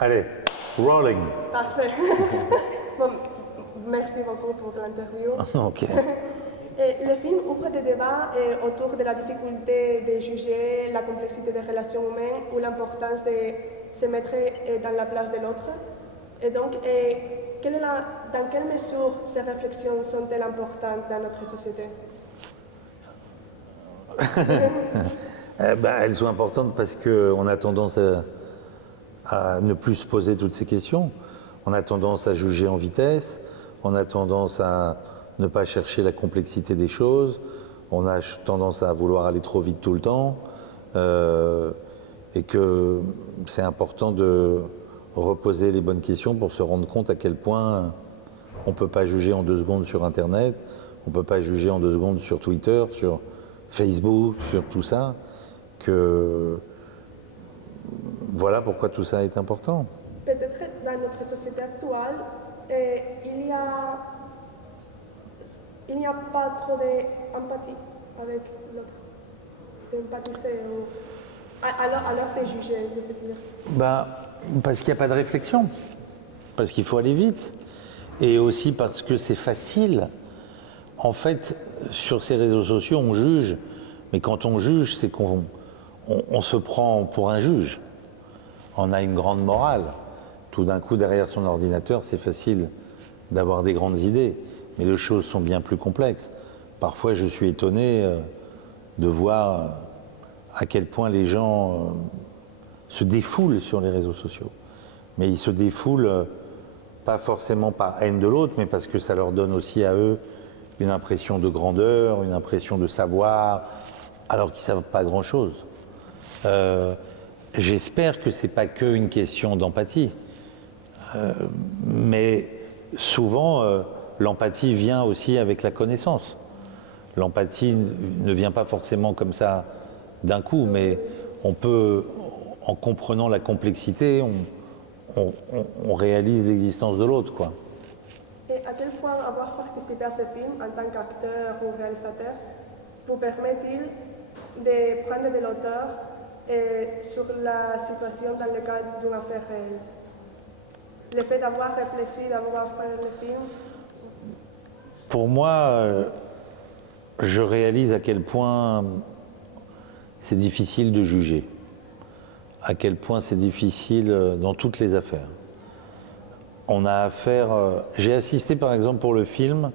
Allez, rolling. Parfait. Bon, merci beaucoup pour l'interview. Ok. Et le film ouvre des débats autour de la difficulté de juger la complexité des relations humaines ou l'importance de se mettre dans la place de l'autre. Et donc, dans quelle mesure ces réflexions sont-elles importantes dans notre société? Elles sont importantes parce qu'on a tendance à ne plus se poser toutes ces questions. On a tendance à juger en vitesse, on a tendance à ne pas chercher la complexité des choses, on a tendance à vouloir aller trop vite tout le temps, et que c'est important de reposer les bonnes questions pour se rendre compte à quel point on ne peut pas juger en 2 secondes sur Internet, on ne peut pas juger en 2 secondes sur Twitter, sur Facebook, sur tout ça, que voilà pourquoi tout ça est important. Peut-être dans notre société actuelle, il n'y a pas trop d'empathie avec l'autre, d'empathiser, alors de juger, je veux dire. Parce qu'il n'y a pas de réflexion, parce qu'il faut aller vite, et aussi parce que c'est facile. En fait, sur ces réseaux sociaux, on juge, mais quand on juge, c'est qu'on se prend pour un juge. On a une grande morale. Tout d'un coup, derrière son ordinateur, c'est facile d'avoir des grandes idées, mais les choses sont bien plus complexes. Parfois, je suis étonné de voir à quel point les gens se défoulent sur les réseaux sociaux. Mais ils se défoulent pas forcément par haine de l'autre, mais parce que ça leur donne aussi à eux une impression de grandeur, une impression de savoir, alors qu'ils ne savent pas grand-chose. J'espère que ce n'est pas qu'une question d'empathie, mais souvent, l'empathie vient aussi avec la connaissance. L'empathie ne vient pas forcément comme ça d'un coup, mais on peut, en comprenant la complexité, on réalise l'existence de l'autre, quoi. Et à quel point avoir participé à ce film en tant qu'acteur ou réalisateur vous permet-il de prendre de l'auteur sur la situation dans le cadre d'une affaire réelle? Le fait d'avoir réfléchi, d'avoir fait le film? Pour moi, je réalise à quel point c'est difficile de juger, à quel point c'est difficile dans toutes les affaires. On a affaire... j'ai assisté par exemple pour le film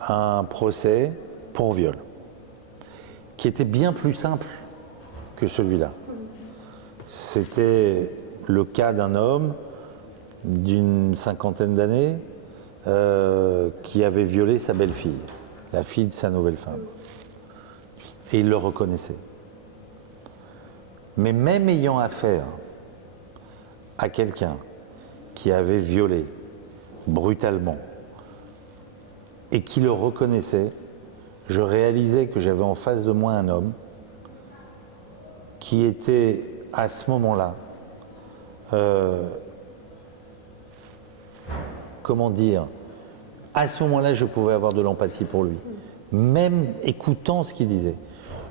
à un procès pour viol, qui était bien plus simple que celui-là. C'était le cas d'un homme d'une 50aine d'années qui avait violé sa belle-fille, la fille de sa nouvelle femme. Et il le reconnaissait. Mais même ayant affaire à quelqu'un qui avait violé brutalement et qui le reconnaissait, je réalisais que j'avais en face de moi un homme qui était à ce moment-là, comment dire, à ce moment-là je pouvais avoir de l'empathie pour lui, même écoutant ce qu'il disait.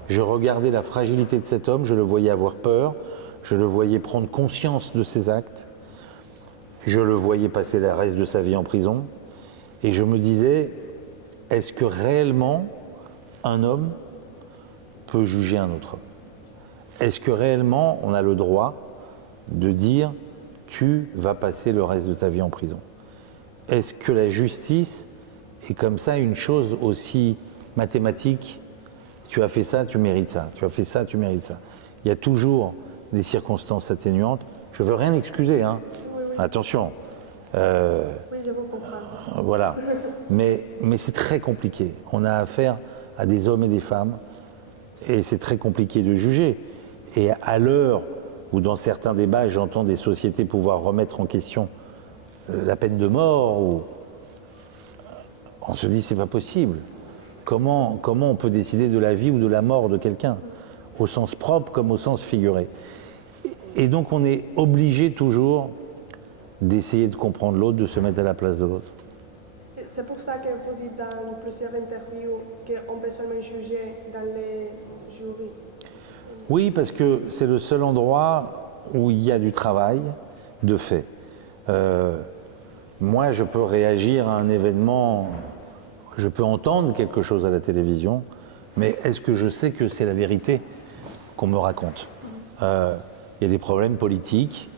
Je regardais la fragilité de cet homme, je le voyais avoir peur, je le voyais prendre conscience de ses actes, je le voyais passer le reste de sa vie en prison, et je me disais, est-ce que réellement un homme peut juger un autre homme? Est-ce que réellement on a le droit de dire tu vas passer le reste de ta vie en prison? Est-ce que la justice est comme ça une chose aussi mathématique? Tu as fait ça, tu mérites ça. Tu as fait ça, tu mérites ça. Il y a toujours des circonstances atténuantes. Je ne veux rien excuser, hein. Oui. Attention. Oui, je vous comprends. Voilà. Mais c'est très compliqué. On a affaire à des hommes et des femmes et c'est très compliqué de juger. Et à l'heure où dans certains débats, j'entends des sociétés pouvoir remettre en question la peine de mort, on se dit c'est pas possible. Comment on peut décider de la vie ou de la mort de quelqu'un, au sens propre comme au sens figuré? Et donc on est obligé toujours d'essayer de comprendre l'autre, de se mettre à la place de l'autre. C'est pour ça que vous dites dans plusieurs interviews qu'on peut seulement juger dans les jurys. Oui, parce que c'est le seul endroit où il y a du travail, de fait. Moi, je peux réagir à un événement, je peux entendre quelque chose à la télévision, mais est-ce que je sais que c'est la vérité qu'on me raconte? Il y a des problèmes politiques,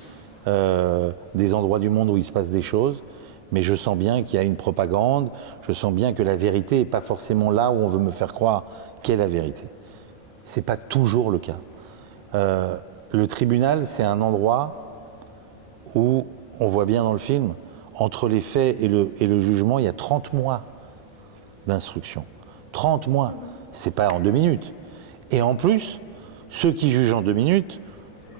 des endroits du monde où il se passe des choses, mais je sens bien qu'il y a une propagande, je sens bien que la vérité n'est pas forcément là où on veut me faire croire qu'est la vérité. Ce n'est pas toujours le cas. Le tribunal, c'est un endroit où, on voit bien dans le film, entre les faits et le jugement, il y a 30 mois d'instruction. 30 mois, c'est pas en 2 minutes. Et en plus, ceux qui jugent en 2 minutes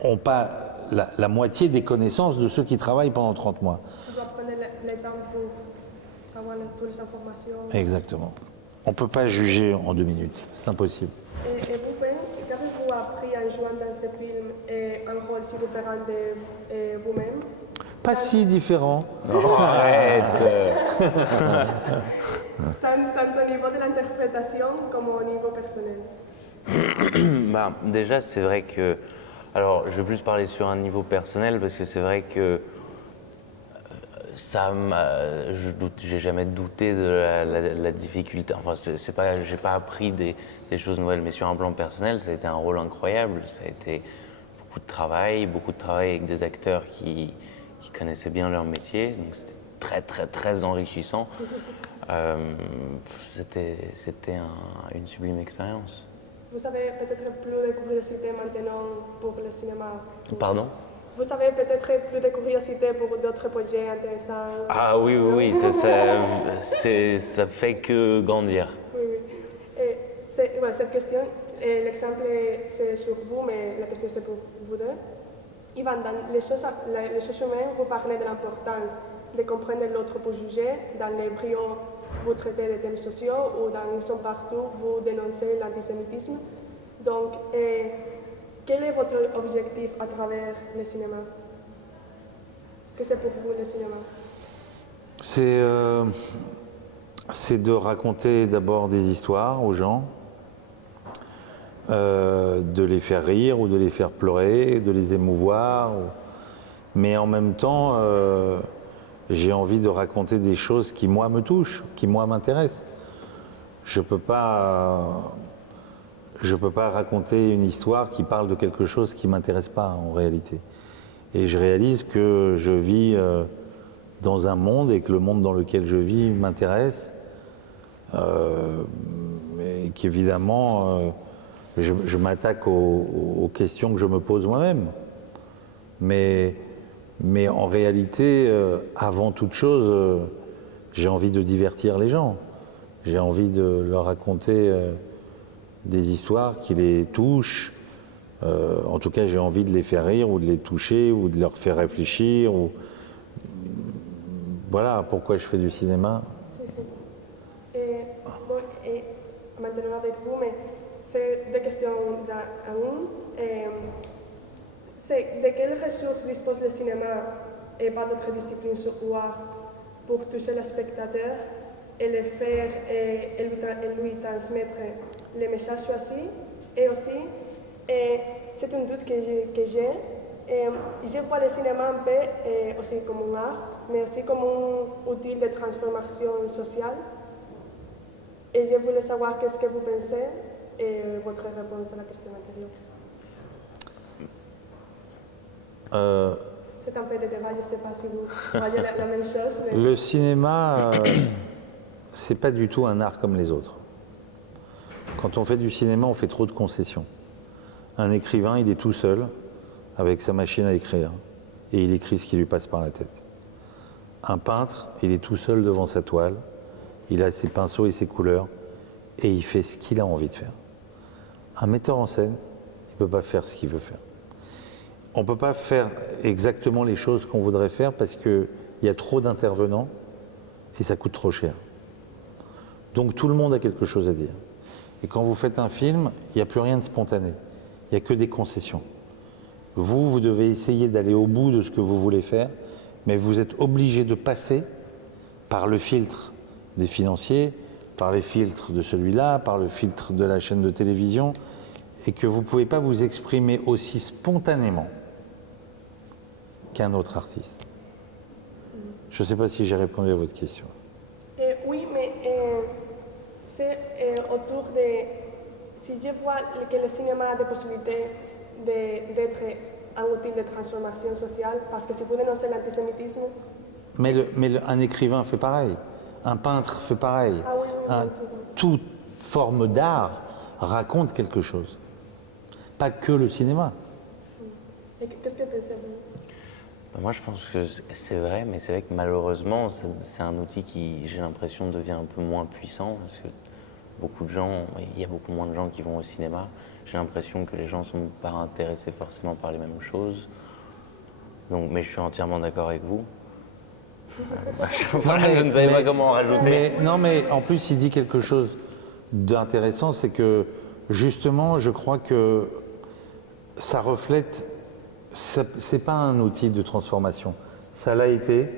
n'ont pas la moitié des connaissances de ceux qui travaillent pendant 30 mois. Tu dois prendre le temps pour savoir toutes les informations. Exactement. On ne peut pas juger en 2 minutes, c'est impossible. Et vous, Ben, qu'avez-vous appris en jouant dans ce film un rôle si différent de vous-même? Pas si différent. Oh, arrête. Tant au niveau de l'interprétation comme au niveau personnel. Bah, déjà, c'est vrai que... Alors, je vais plus parler sur un niveau personnel parce que c'est vrai que j'ai jamais douté de la difficulté. Enfin, j'ai pas appris des choses nouvelles, mais sur un plan personnel, ça a été un rôle incroyable. Ça a été beaucoup de travail avec des acteurs qui connaissaient bien leur métier. Donc, c'était très, très, très enrichissant. C'était une sublime expérience. Vous avez peut-être plus de curiosité maintenant pour le cinéma. Pardon? Vous avez peut-être plus de curiosité pour d'autres projets intéressants. Ah oui, ça fait que grandir. Oui, oui. Et cette question, l'exemple c'est sur vous, mais la question c'est pour vous deux. Ivan, dans les choses humaines, vous parlez de l'importance de comprendre l'autre pour juger. Dans les brio, vous traitez des thèmes sociaux ou dans Ils sont partout, vous dénoncez l'antisémitisme. Donc, quel est votre objectif à travers le cinéma? Qu'est-ce que c'est pour vous le cinéma? C'est de raconter d'abord des histoires aux gens, de les faire rire ou de les faire pleurer, de les émouvoir. Mais en même temps, j'ai envie de raconter des choses qui, moi, me touchent, qui, moi, m'intéressent. Je peux pas raconter une histoire qui parle de quelque chose qui ne m'intéresse pas, en réalité. Et je réalise que je vis dans un monde et que le monde dans lequel je vis m'intéresse. Et qu'évidemment, je m'attaque aux questions que je me pose moi-même. Mais en réalité, avant toute chose, j'ai envie de divertir les gens. J'ai envie de leur raconter des histoires qui les touchent. En tout cas, j'ai envie de les faire rire ou de les toucher ou de leur faire réfléchir. Voilà pourquoi je fais du cinéma. Si. Et maintenant avec vous, mais c'est des questions à une. C'est de quelles ressources dispose le cinéma et pas d'autres disciplines ou arts pour toucher le spectateur et le faire et lui transmettre les messages choisis. Et aussi, c'est un doute que j'ai, je vois le cinéma un peu aussi comme un art, mais aussi comme un outil de transformation sociale. Et je voulais savoir qu'est-ce que vous pensez et votre réponse à la question antérieure. C'est un peu de débat, je ne sais pas si vous voyez la même chose. Mais... Le cinéma, c'est pas du tout un art comme les autres. Quand on fait du cinéma, on fait trop de concessions. Un écrivain, il est tout seul avec sa machine à écrire et il écrit ce qui lui passe par la tête. Un peintre, il est tout seul devant sa toile, il a ses pinceaux et ses couleurs et il fait ce qu'il a envie de faire. Un metteur en scène, il ne peut pas faire ce qu'il veut faire. On ne peut pas faire exactement les choses qu'on voudrait faire parce qu'il y a trop d'intervenants et ça coûte trop cher. Donc tout le monde a quelque chose à dire. Et quand vous faites un film, il n'y a plus rien de spontané. Il n'y a que des concessions. Vous devez essayer d'aller au bout de ce que vous voulez faire, mais vous êtes obligé de passer par le filtre des financiers, par les filtres de celui-là, par le filtre de la chaîne de télévision, et que vous ne pouvez pas vous exprimer aussi spontanément qu'un autre artiste. Je ne sais pas si j'ai répondu à votre question. Oui, mais c'est autour de... Si je vois que le cinéma a des possibilités d'être un outil de transformation sociale, parce que si vous dénoncez l'antisémitisme... Mais, un écrivain fait pareil, un peintre fait pareil. Ah oui, oui, bien sûr. Toute forme d'art raconte quelque chose. Pas que le cinéma. Et qu'est-ce que pensez-vous? Moi, je pense que c'est vrai, mais c'est vrai que malheureusement, c'est un outil qui, j'ai l'impression, devient un peu moins puissant, parce que il y a beaucoup moins de gens qui vont au cinéma. J'ai l'impression que les gens ne sont pas intéressés forcément par les mêmes choses. Donc, mais je suis entièrement d'accord avec vous. Voilà, je ne savais pas comment en rajouter. Non, mais en plus, il dit quelque chose d'intéressant, c'est que justement, je crois que ça reflète. C'est pas un outil de transformation. Ça l'a été.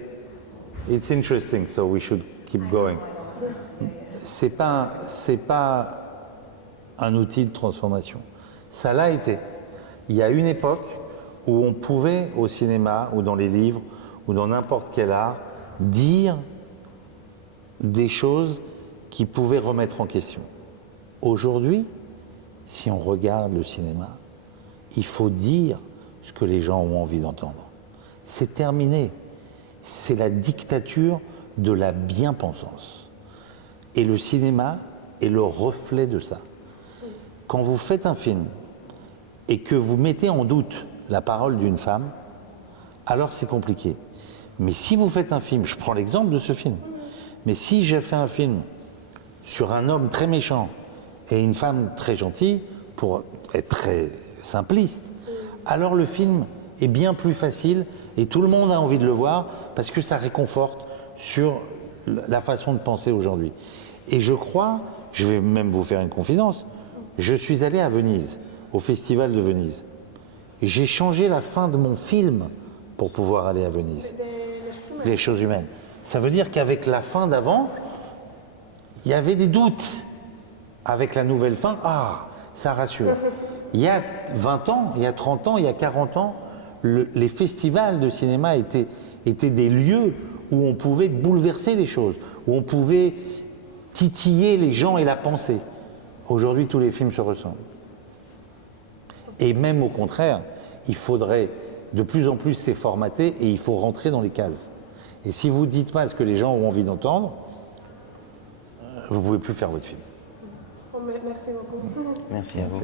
It's interesting, so we should keep going. C'est pas un outil de transformation. Ça l'a été. Il y a une époque où on pouvait, au cinéma, ou dans les livres, ou dans n'importe quel art, dire des choses qui pouvaient remettre en question. Aujourd'hui, si on regarde le cinéma, il faut dire ce que les gens ont envie d'entendre. C'est terminé. C'est la dictature de la bien-pensance. Et le cinéma est le reflet de ça. Quand vous faites un film et que vous mettez en doute la parole d'une femme, alors c'est compliqué. Mais si vous faites un film, je prends l'exemple de ce film, mais si j'ai fait un film sur un homme très méchant et une femme très gentille, pour être très simpliste, alors le film est bien plus facile et tout le monde a envie de le voir parce que ça réconforte sur la façon de penser aujourd'hui. Et je crois, je vais même vous faire une confidence, je suis allé à Venise, au Festival de Venise. J'ai changé la fin de mon film pour pouvoir aller à Venise. Des choses humaines. Ça veut dire qu'avec la fin d'avant, il y avait des doutes. Avec la nouvelle fin, ça rassure. Il y a 20 ans, il y a 30 ans, il y a 40 ans, les festivals de cinéma étaient des lieux où on pouvait bouleverser les choses, où on pouvait titiller les gens et la pensée. Aujourd'hui, tous les films se ressemblent. Et même au contraire, il faudrait de plus en plus c'est formaté et il faut rentrer dans les cases. Et si vous ne dites pas ce que les gens ont envie d'entendre, vous ne pouvez plus faire votre film. Merci beaucoup. Merci à vous.